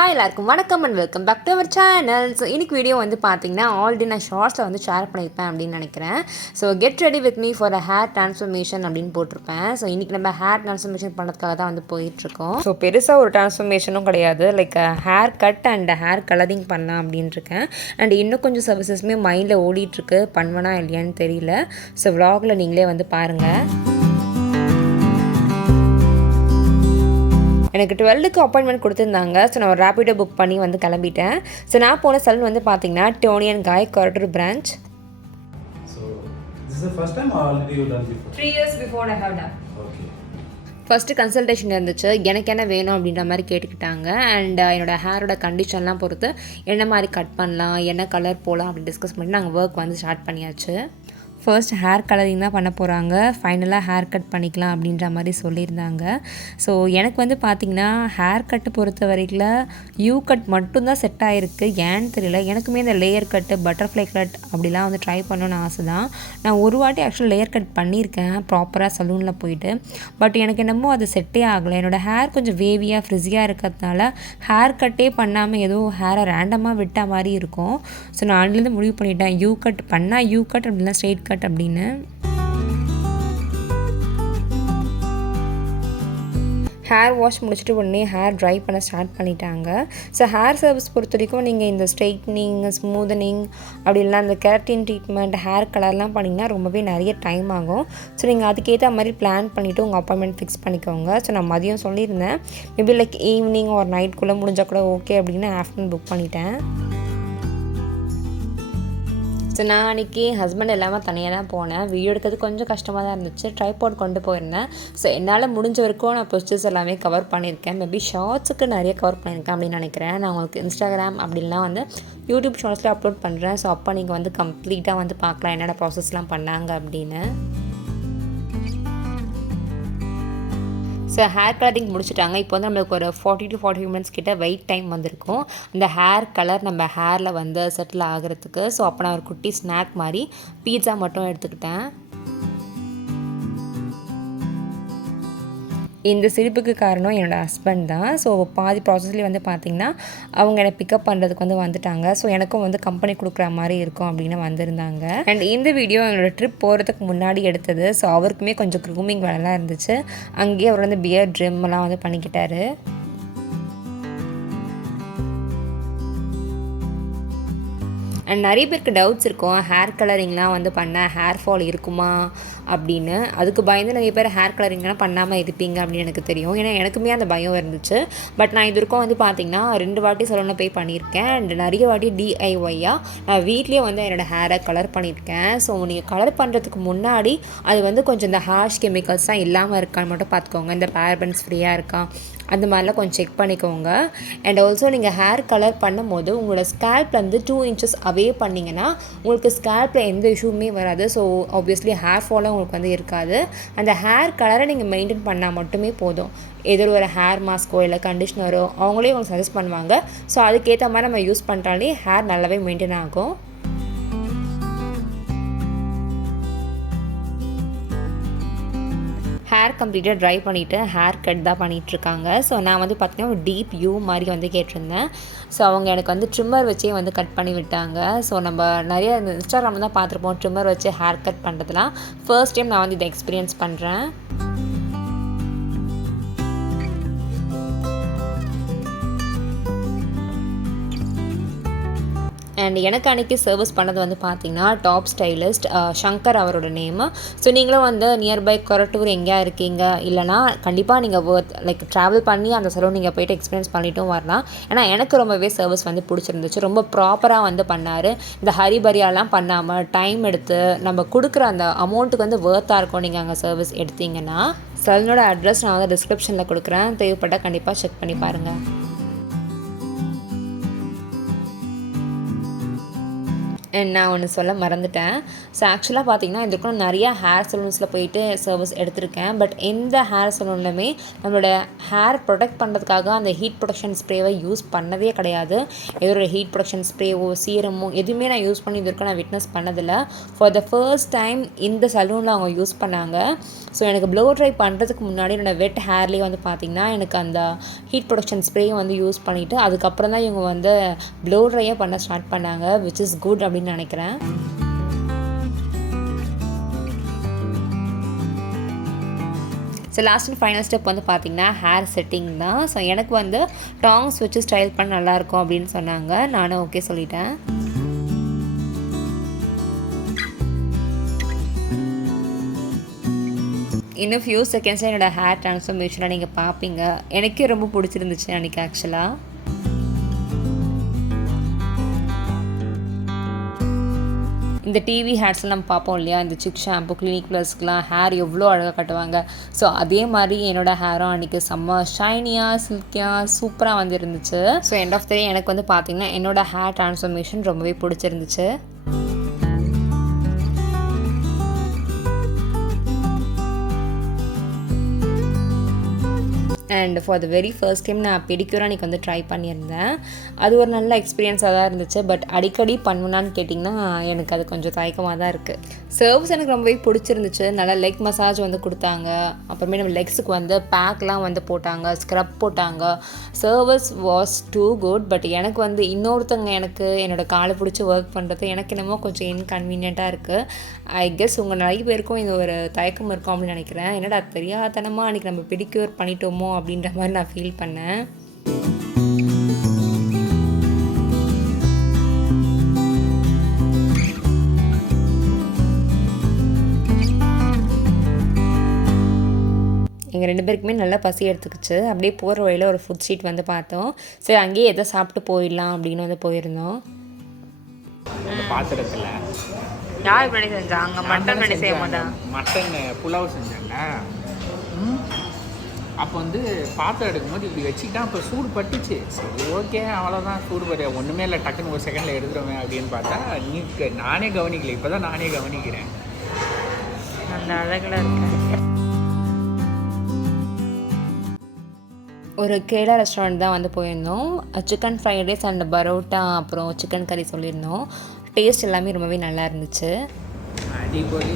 Hi எல்லாருக்கும் வணக்கம் and welcome back to our channel. So இன்றைக்கி வீடியோ வந்து பார்த்தீங்கன்னா ஆல்ரெடி நான் ஷார்ட்ஸில் வந்து ஷேர் பண்ணியிருப்பேன் அப்படின்னு நினைக்கிறேன். So get ready with me for a hair transformation அப்படின்னு போட்டிருப்பேன். ஸோ இன்றைக்கி நம்ம ஹேர் ட்ரான்ஸ்ஃபர்மேஷன் பண்ணுறதுக்காக தான் வந்து போயிட்டுருக்கோம். ஸோ பெருசாக ஒரு ட்ரான்ஸ்ஃபர்மேஷனும் கிடையாது, like hair cut and hair colouring பண்ணலாம் அப்படின்ட்டுருக்கேன். அண்ட் இன்னும் கொஞ்சம் சர்வீசஸுமே மைண்டில் ஓடிட்டுருக்கு, பண்ணுவேனா இல்லையான்னு தெரியல. ஸோ விலாகில் நீங்களே வந்து பாருங்கள். எனக்கு 12க்கு அப்பாயின்மெண்ட் கொடுத்துருந்தாங்க. ஸோ நான் ஒரு ரேப்பிடோ புக் பண்ணி வந்து கிளம்பிட்டேன். ஸோ நான் போன சலூன் வந்து பார்த்தீங்கன்னா டோனி அண்ட் காய் Carter branch. So this is the first time or already you done before? 3 years before I have done. Okay. First consultation இருந்துச்சு, எனக்கு என்ன வேணும் அப்படின்ற மாதிரி கேட்டுக்கிட்டாங்க. அண்ட் என்னோடய ஹேரோட கண்டிஷன்லாம் பொறுத்து என்ன மாதிரி கட் பண்ணலாம், என்ன கலர் போகலாம் அப்படின்னு டிஸ்கஸ் பண்ணி நாங்கள் ஒர்க் வந்து ஸ்டார்ட் பண்ணியாச்சு. ஃபர்ஸ்ட் ஹேர் கலரிங் தான் பண்ண போகிறாங்க, ஃபைனலாக ஹேர் கட் பண்ணிக்கலாம் அப்படின்ற மாதிரி சொல்லியிருந்தாங்க. ஸோ எனக்கு வந்து பார்த்திங்கன்னா ஹேர் கட்டு பொறுத்த வரைக்கும் யூ கட் மட்டும்தான் செட் ஆகிருக்கு, ஏன்னு தெரியல. எனக்குமே இந்த லேயர் கட்டு, பட்டர்ஃப்ளை கட் அப்படிலாம் வந்து ட்ரை பண்ணணுன்னு ஆசை தான். நான் ஒரு வாட்டி ஆக்சுவலி லேயர் கட் பண்ணியிருக்கேன் ப்ராப்பராக சலூனில் போயிட்டு. பட் எனக்கு என்னமோ அது செட்டே ஆகலை. என்னோடய ஹேர் கொஞ்சம் வேவியாக ஃப்ரிஸியாக இருக்கிறதுனால ஹேர் கட்டே பண்ணாமல் ஏதோ ஹேரை ரேண்டமாக விட்ட மாதிரி இருக்கும். ஸோ நான் அதுலேருந்து முடிவு பண்ணிட்டேன், யூ கட் பண்ணால் யூ கட் அப்படின்னா ஸ்ட்ரெயிட் கட் அப்படின்னு. ஹேர் வாஷ் முடிச்சுட்டு உடனே ஹேர் ட்ரை பண்ண ஸ்டார்ட் பண்ணிட்டாங்க. ஸோ ஹேர் சர்வீஸ் பொறுத்த வரைக்கும் நீங்கள் இந்த ஸ்ட்ரெயிட்னிங், ஸ்மூதனிங் அப்படி இல்லைனா இந்த கெரட்டின் ட்ரீட்மெண்ட், ஹேர் கலர்லாம் பண்ணிங்கன்னா ரொம்பவே நிறைய டைம் ஆகும். ஸோ நீங்கள் அதுக்கேற்ற மாதிரி பிளான் பண்ணிவிட்டு உங்கள் அப்பாயின்மெண்ட் ஃபிக்ஸ் பண்ணிக்கோங்க. ஸோ நான் மதியம் சொல்லியிருந்தேன், மேபி லைக் ஈவினிங் ஒரு நைட்குள்ளே முடிஞ்சால் கூட ஓகே அப்படின்னு ஆஃப்டர்நூன் புக் பண்ணிட்டேன். ஸோ நான் அன்றைக்கி ஹஸ்பண்ட் இல்லாமல் தனியாக தான் போனேன். வீடியோ எடுக்கிறது கொஞ்சம் கஷ்டமாக தான் இருந்துச்சு, ட்ரைபாட் கொண்டு போயிருந்தேன். ஸோ என்னால் முடிஞ்ச வரைக்கும் நான் ப்ரொசீஜர்ஸ் எல்லாமே கவர் பண்ணியிருக்கேன். மேபி ஷார்ட்ஸுக்கு நிறைய கவர் பண்ணியிருக்கேன் அப்படின்னு நினைக்கிறேன். நான் உங்களுக்கு இன்ஸ்டாகிராம் அப்படின்லாம் வந்து யூடியூப் ஷார்ட்ஸில் அப்லோட் பண்ணுறேன். ஸோ அப்போ நீங்கள் வந்து கம்ப்ளீட்டாக வந்து பார்க்கலாம் என்னென்ன ப்ராசஸ்லாம் பண்ணாங்க அப்படின்னு. ஸோ ஹேர் கலரிங் முடிச்சுட்டாங்க. இப்போ வந்து நம்மளுக்கு ஒரு 40 to 45 minutes கிட்ட வெயிட் டைம் வந்திருக்கும் அந்த ஹேர் கலர் நம்ம ஹேரில் வந்து செட்டில் ஆகிறதுக்கு. ஸோ அப்போ நான் ஒரு குட்டி ஸ்நாக் மாதிரி பீட்சா மட்டும் எடுத்துக்கிட்டேன். இந்த சிரிப்புக்கு காரணம் என்னோடய ஹஸ்பண்ட் தான். ஸோ பாதி ப்ராசஸ்லேயே வந்து பார்த்திங்கன்னா அவங்க என்னை பிக்கப் பண்ணுறதுக்கு வந்து வந்துட்டாங்க. ஸோ எனக்கும் வந்து கம்பெனி கொடுக்குற மாதிரி இருக்கும் அப்படின்னு வந்திருந்தாங்க. அண்ட் இந்த வீடியோ என்னோடய ட்ரிப் போகிறதுக்கு முன்னாடி எடுத்தது. ஸோ அவருக்குமே கொஞ்சம் க்ரூமிங் வேலைலாம் இருந்துச்சு. அங்கேயே அவர் வந்து பியர் ட்ரிம்லாம் வந்து பண்ணிக்கிட்டாரு. அண்ட் நிறைய பேருக்கு டவுட்ஸ் இருக்கும், ஹேர் கலரிங்லாம் வந்து பண்ணால் ஹேர் ஃபால் இருக்குமா அப்படின்னு. அதுக்கு பயந்து நிறைய பேர் ஹேர் கலரிங்லாம் பண்ணாமல் இருப்பீங்க அப்படின்னு எனக்கு தெரியும். ஏன்னா எனக்குமே அந்த பயம் இருந்துச்சு. பட் நான் இது வரைக்கும் வந்து பார்த்திங்கன்னா 2 வாட்டி சலூனில் போய் பண்ணியிருக்கேன். அண்ட் நிறைய வாட்டி டிஐஒய்யாக நான் வீட்லேயே வந்து என்னோடய ஹேரை கலர் பண்ணியிருக்கேன். ஸோ நீங்கள் கலர் பண்ணுறதுக்கு முன்னாடி அது வந்து கொஞ்சம் இந்த ஹார்ஷ் கெமிக்கல்ஸ்லாம் இல்லாமல் இருக்கான்னு மட்டும் பார்த்துக்கோங்க. இந்த பேரபன்ஸ் ஃப்ரீயாக இருக்கா அந்த மாதிரிலாம் கொஞ்சம் செக் பண்ணிக்கோங்க. அண்ட் ஆல்சோ நீங்கள் ஹேர் கலர் பண்ணும்போது உங்களோட ஸ்கேல்ப்லேருந்து 2 inches அவே பண்ணிங்கன்னா உங்களுக்கு ஸ்கேல்ப்பில் எந்த இஷ்யூமே வராது. ஸோ ஆப்வியஸ்லி ஹேர் ஃபாலும் உங்களுக்கு வந்து இருக்காது. அந்த ஹேர் கலரை நீங்கள் மெயின்டைன் பண்ணால் மட்டுமே போதும். ஏதோ ஒரு ஹேர் மாஸ்க்கோ இல்லை கண்டிஷ்னரோ அவங்களே உங்களுக்கு சஜஸ்ட் பண்ணுவாங்க. ஸோ அதுக்கேற்ற மாதிரி நம்ம யூஸ் பண்ணுறாலே ஹேர் நல்லாவே மெயின்டைன் ஆகும். ஹேர் கம்ப்ளீட்டாக ட்ரை பண்ணிவிட்டு ஹேர் கட் தான் பண்ணிகிட்ருக்காங்க. ஸோ நான் வந்து பார்த்திங்கன்னா ஒரு டீப் யூ மாதிரி வந்து கேட்டிருந்தேன். ஸோ அவங்க எனக்கு வந்து ட்ரிம்மர் வச்சே வந்து கட் பண்ணி விட்டாங்க. ஸோ நம்ம நிறைய இந்த இன்ஸ்டாகிராமில் தான் பார்த்துருப்போம் ட்ரிம்மர் வச்சு ஹேர் கட் பண்ணுறதுலாம். ஃபர்ஸ்ட் டைம் நான் வந்து இதை எக்ஸ்பீரியன்ஸ் பண்ணுறேன். அண்ட் எனக்கு அன்றைக்கி சர்வீஸ் பண்ணது வந்து பார்த்திங்கன்னா டாப் ஸ்டைலிஸ்ட் சங்கர் அவரோட நேமு. ஸோ நீங்களும் வந்து நியர்பை கொரட்டூர் எங்கேயா இருக்கீங்க இல்லைனா கண்டிப்பாக நீங்கள் லைக் ட்ராவல் பண்ணி அந்த சலூன் நீங்கள் போய்ட்டு எக்ஸ்பீரியன்ஸ் பண்ணிட்டும் வரலாம். ஏன்னா எனக்கு ரொம்பவே சர்வீஸ் வந்து பிடிச்சிருந்துச்சு. ரொம்ப ப்ராப்பராக வந்து பண்ணார். இந்த ஹரிபரியாலாம் பண்ணாமல் டைம் எடுத்து நம்ம கொடுக்குற அந்த அமௌண்ட்டுக்கு வந்து வேர்த்தாக இருக்கும் நீங்கள் அங்கே சர்வீஸ் எடுத்தீங்கன்னா. சலூனோட அட்ரஸ் நான் வந்து டிஸ்கிரிப்ஷனில் கொடுக்குறேன், தேவைப்பட்டால் கண்டிப்பாக செக் பண்ணி பாருங்கள். நான் ஒன்று சொல்ல மறந்துட்டேன். ஸோ ஆக்சுவலாக பார்த்தீங்கன்னா இதுக்கும் நிறைய ஹேர் சலூன்ஸில் போயிட்டு சர்வீஸ் எடுத்திருக்கேன். பட் எந்த ஹேர் சலூன்லையுமே நம்மளோட ஹேர் ப்ரொடெக்ட் பண்ணுறதுக்காக அந்த ஹீட் ப்ரொடக்ஷன் ஸ்ப்ரேவை யூஸ் பண்ணதே கிடையாது. ஏதோ ஒரு ஹீட் ப்ரொடக்ஷன் ஸ்ப்ரேவோ சீரமோ எதுவுமே நான் யூஸ் பண்ணி இதுவரைக்கும் நான் விட்னஸ் பண்ணதில்லை. ஃபார் த ஃபர்ஸ்ட் டைம் இந்த சலூனில் அவங்க யூஸ் பண்ணாங்க. ஸோ எனக்கு ப்ளோ ட்ரை பண்ணுறதுக்கு முன்னாடி என்னோடய வெட் ஹேர்லேயே வந்து பார்த்திங்கன்னா எனக்கு அந்த ஹீட் ப்ரொடக்ஷன் ஸ்ப்ரே வந்து யூஸ் பண்ணிவிட்டு அதுக்கப்புறம் தான் இவங்க வந்து ப்ளோ ட்ரையே பண்ண ஸ்டார்ட் பண்ணாங்க, விச் இஸ் குட் அப்படின்னு நினைக்கிறேன். So last and final step வந்து பார்த்திங்கன்னா ஹேர் செட்டிங் தான். ஸோ எனக்கு வந்து டாங்ஸ் வச்சு ஸ்டைல் பண்ண நல்லாயிருக்கும் அப்படின்னு சொன்னாங்க. நானும் ஓகே சொல்லிட்டேன். இன்னும் ஃபியூ செகண்ட்ஸில் என்னோடய ஹேர் ட்ரான்ஸ்ஃபர்மேஷனை நீங்கள் பார்ப்பீங்க. எனக்கே ரொம்ப பிடிச்சிருந்துச்சு அன்றைக்கி ஆக்சுவலாக. இந்த டிவி ஹேர்ஸ்லாம் நம்ம பார்ப்போம் இல்லையா, இந்த சிக் ஷாம்பு கிளினிக் ப்ளஸ்க்குலாம் ஹேர் எவ்வளோ அழகாக கட்டுவாங்க. ஸோ அதே மாதிரி என்னோடய ஹேரும் அன்றைக்கி செம்ம ஷைனியாக சில்கியாக சூப்பராக வந்து இருந்துச்சு. ஸோ எண்ட் ஆஃப் த டே எனக்கு வந்து பார்த்திங்கன்னா என்னோடய ஹேர் ட்ரான்ஸ்ஃபர்மேஷன் ரொம்பவே பிடிச்சிருந்துச்சு. And for the very first time நான் பெடிக்யூர் அன்றைக்கி வந்து ட்ரை பண்ணியிருந்தேன். அது ஒரு நல்ல எக்ஸ்பீரியன்ஸாக தான் இருந்துச்சு. பட் அடிக்கடி பண்ணுனான்னு கேட்டிங்கன்னா எனக்கு அது கொஞ்சம் தயக்கமாக தான் இருக்குது. சர்வீஸ் எனக்கு ரொம்பவே பிடிச்சிருந்துச்சு. நல்லா லெக் மசாஜ் வந்து கொடுத்தாங்க. அப்புறமே நம்ம லெக்ஸுக்கு வந்து பேக்லாம் வந்து போட்டாங்க, ஸ்க்ரப் போட்டாங்க. Service was too good. But எனக்கு வந்து இன்னொருத்தவங்க எனக்கு என்னோடய காலை பிடிச்சி ஒர்க் பண்ணுறது எனக்கு என்னமோ கொஞ்சம் இன்கன்வீனியண்ட்டாக இருக்குது. ஐ கெஸ் உங்கள் நிறைய பேருக்கும் இது ஒரு தயக்கம் இருக்கும் அப்படின்னு நினைக்கிறேன். என்னடா தெரியாதனமாக அன்றைக்கி நம்ம பெடிக்யூர் பண்ணிட்டோமோ அப்படின்ற மாதிரி நான் ஃபீல் பண்ணேன். எங்கள் 2 பேருக்குமே நல்லா பசி எடுத்துக்கிச்சு. அப்படியே போகிற வழியில் ஒரு ஃபுட் ஸ்ட்ரீட் வந்து பார்த்தோம். சரி அங்கேயே எதை சாப்பிட்டு போயிடலாம் அப்படின்னு வந்து போயிருந்தோம். பாத்திரத்தில் யார் பண்ணி செஞ்சாங்க? மட்டன் பண்ணி செய்ய மாட்டாங்க. மட்டன் புலாவ் செஞ்சாங்க. அப்போ வந்து பாத்திரம் எடுக்கும்போது இப்படி வச்சுக்கிட்டா அப்போ சூடு பட்டுச்சு. சரி ஓகே அவ்வளோதான், சூடு பட்டு ஒன்றுமே இல்லை, டக்குன்னு ஒரு செகண்டில் எடுத்துருவேன் அப்படின்னு பார்த்தா நானே கவனிக்கல. இப்போ தான் நானே கவனிக்கிறேன். அந்த அழகில் இருக்கேன். ஒரு கேரளா ரெஸ்டாரண்ட் தான் வந்து போயிருந்தோம். Chicken fried rice and parotta அப்புறம் சிக்கன் கறி சொல்லியிருந்தோம். டேஸ்ட் எல்லாமே ரொம்பவே நல்லா இருந்துச்சு. அடிப்பொலி.